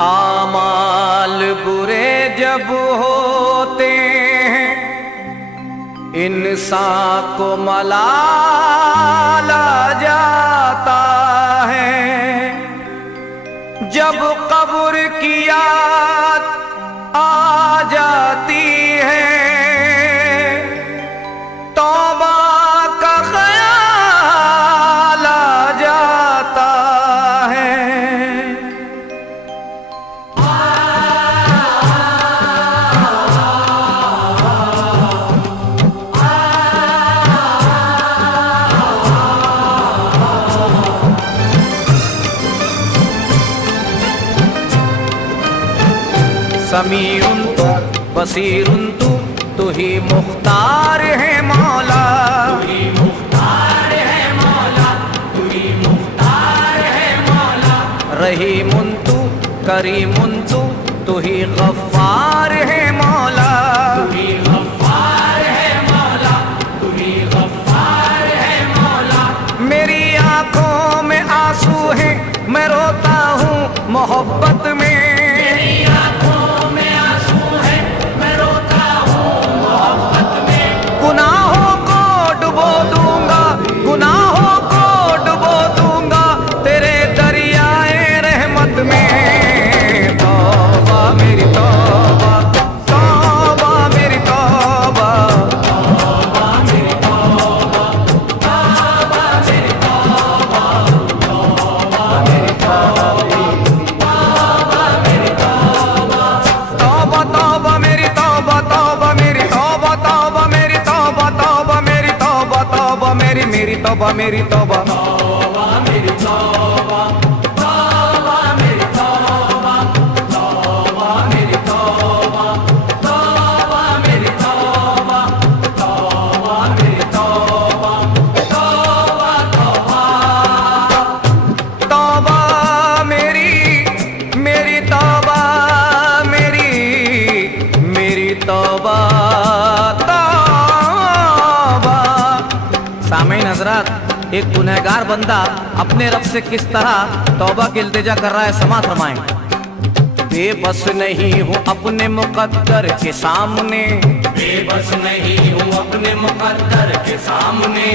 आमाल बुरे जब होते हैं इंसान को मलाल आ जाता है। जब कब्र की याद आ जाती है तौबा का ख्याल आ जाता है। समीउन तू बसीरुन तू ही मुख्तार है मौला, तू ही मुख्तार है मौला, तू ही मुख्तार है मौला। रहीमुन तू करीमुन तू ही गफ्फार है मौला, तू ही गफ्फार है मौला, तू ही गफ्फार है मौला। मेरी आंखों में आंसू है मैं रोता हूँ मोहब्बत में, गुनाहों को डुबो दूंगा तेरे दरियाए रहमत में। तौबा मेरी तौबा, तौबा मेरी तौबा, तौबा मेरी तौबा, तौबा मेरी तौबा, तौबा मेरी तौबा, तौबा मेरी तौबा, तौबा तौबा मेरी तौबा, तौबा मेरी तौबा, तौबा मेरी तौबा, तौबा मेरी तौबा, तौबा मेरी मेरी तौबा मेरी तौबा, तौबा मेरी तौबा, तौबा मेरी तौबा, तौबा मेरी तौबा, तौबा मेरी तौबा, तौबा मेरी तौबा, तौबा तौबा, तौबा मेरी मेरी तौबा, मेरी मेरी तौबा, तौबा। सामीन हज़रात, एक गुनहगार बंदा अपने रब से किस तरह तौबा की इल्तिजा कर रहा है, समात फरमाएं। बेबस नहीं हूँ अपने मुकद्दर के सामने, बेबस नहीं हूँ अपने मुकद्दर के सामने।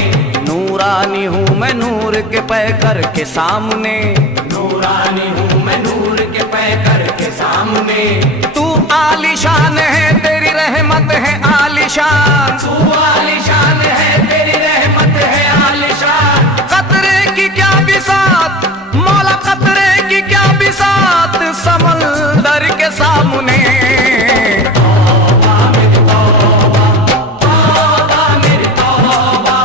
नूरानी हूँ मैं नूर के पैकर के सामने, नूरानी हूँ मैं नूर के पैकर के सामने। तू आलिशान है तेरी रहमत है आलिशान, तू आलिशान है तेरी रहमत है आलिशान। कतरे की क्या बिसात मौला, कतरे की क्या बिसात समंदर के सामने। तौबा मेरी तौबा, तौबा मेरी तौबा,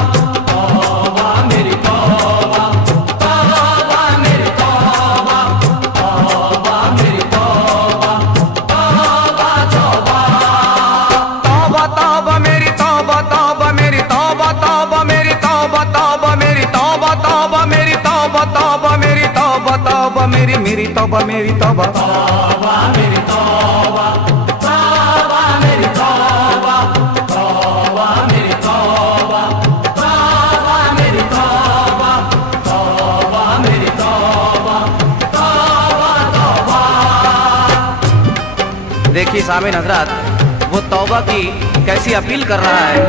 तौबा मेरी तौबा, तौबा मेरी तौबा, तौबा मेरी तौबा, तौबा तौबा, तौबा तौबा मेरी तौबा, तौबा मेरी तौबा, तौबा मेरी तौबा, तौबा मेरी तौबा, तौबा मेरी तौबा, तौबा मेरी तौबा, तौबा मेरी मेरी तौबा मेरी तौबा, तौबा मेरी तौबा, तौबा मेरी तौबा, तौबा मेरी तौबा, तौबा मेरी तौबा, तौबा मेरी तौबा, तौबा तौबा। देखिए सामीन हज़रात, वो तौबा की कैसी अपील कर रहा है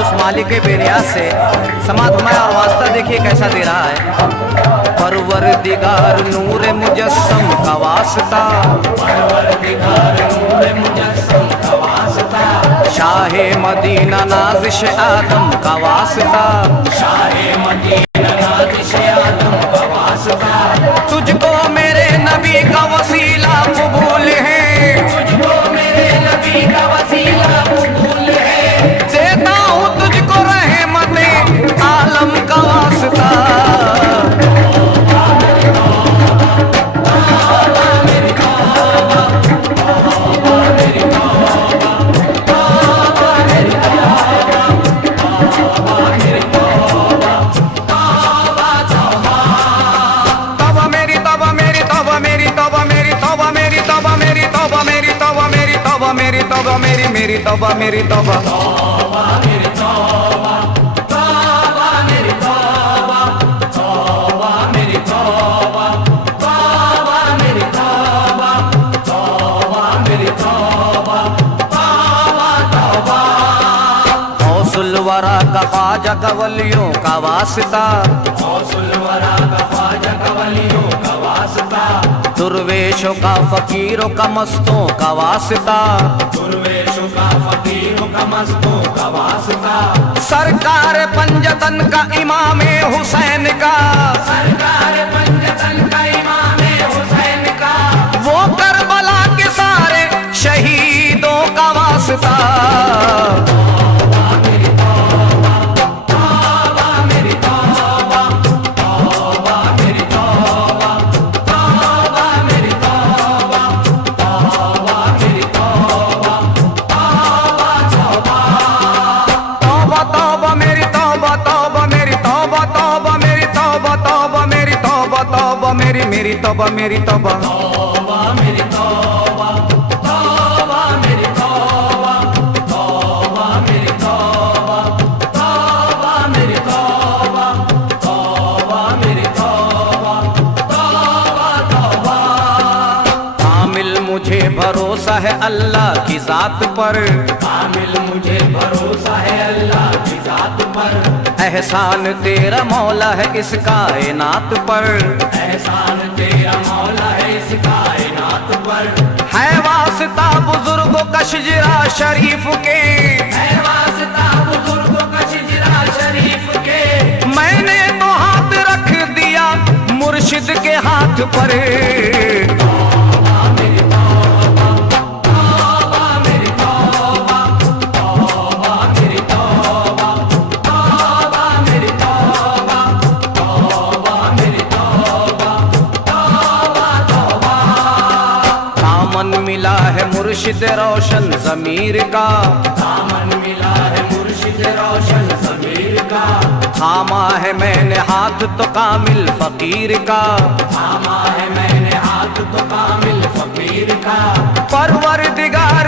उस मालिक के बेनियाज से। समात हमारा और वास्ता देखिए कैसा दे रहा है। परवरदिगार नूर मुजस्सम का वास्ता, परवरदिगार नूर मुजस्सम का वास्ता। शाहे मदीना नाज़िश आदम का वास्ता, शाहे मदीना नाज़िश आदम का वास्ता। तुझको मेरे नबी का वसीला कबूल है, तुझको मेरे नबी का वसीला कबूल है। देता हूँ तुझको रहमते आलम का वास्ता। मेरी तौबा मेरी मेरी तौबा मेरी तौबा, तौबा मेरी तौबा, तौबा मेरी तौबा, तौबा मेरी तौबा, तौबा मेरी तौबा, का ख्वाजा कवलियों का वास्ता, गौसुल वरा का ख्वाजा कवलियों का वास्ता, दुर्वेशों का फकीरों का मस्तों का वास्ता, दुर्वेशों का फकीरों का मस्तों का वास्ता, सरकार पंजतन का इमामे हुसैन का, सरकार पंजतन का इमामे हुसैन का, वो करबला के सारे शहीदों का वास्ता। मेरी तौबा मेरी तौबा, तौबा मेरी तौबा, तौबा मेरी तौबा, तौबा मेरी तौबा, तौबा मेरी तौबा, तौबा मेरी तौबा, तौबा तौबा। कामिल मुझे भरोसा है अल्लाह की जात पर, कामिल मुझे भरोसा है अल्लाह की जात पर, एहसान तेरा मौला है इस कायनात पर, एहसान तेरा मौला है इस कायनात पर, है वास्ता बुजुर्गों का शिजरा शरीफ के, है वास्ता बुजुर्गों का शिजरा शरीफ के, मैंने तो हाथ रख दिया मुर्शिद के हाथ पर। मिला है मुर्शिद रोशन ज़मीर का, दामन मिला है मुर्शिद रोशन ज़मीर का, थामा है मैंने हाथ तो कामिल फकीर का, थामा है मैंने हाथ तो कामिल फकीर का, परवरदिगार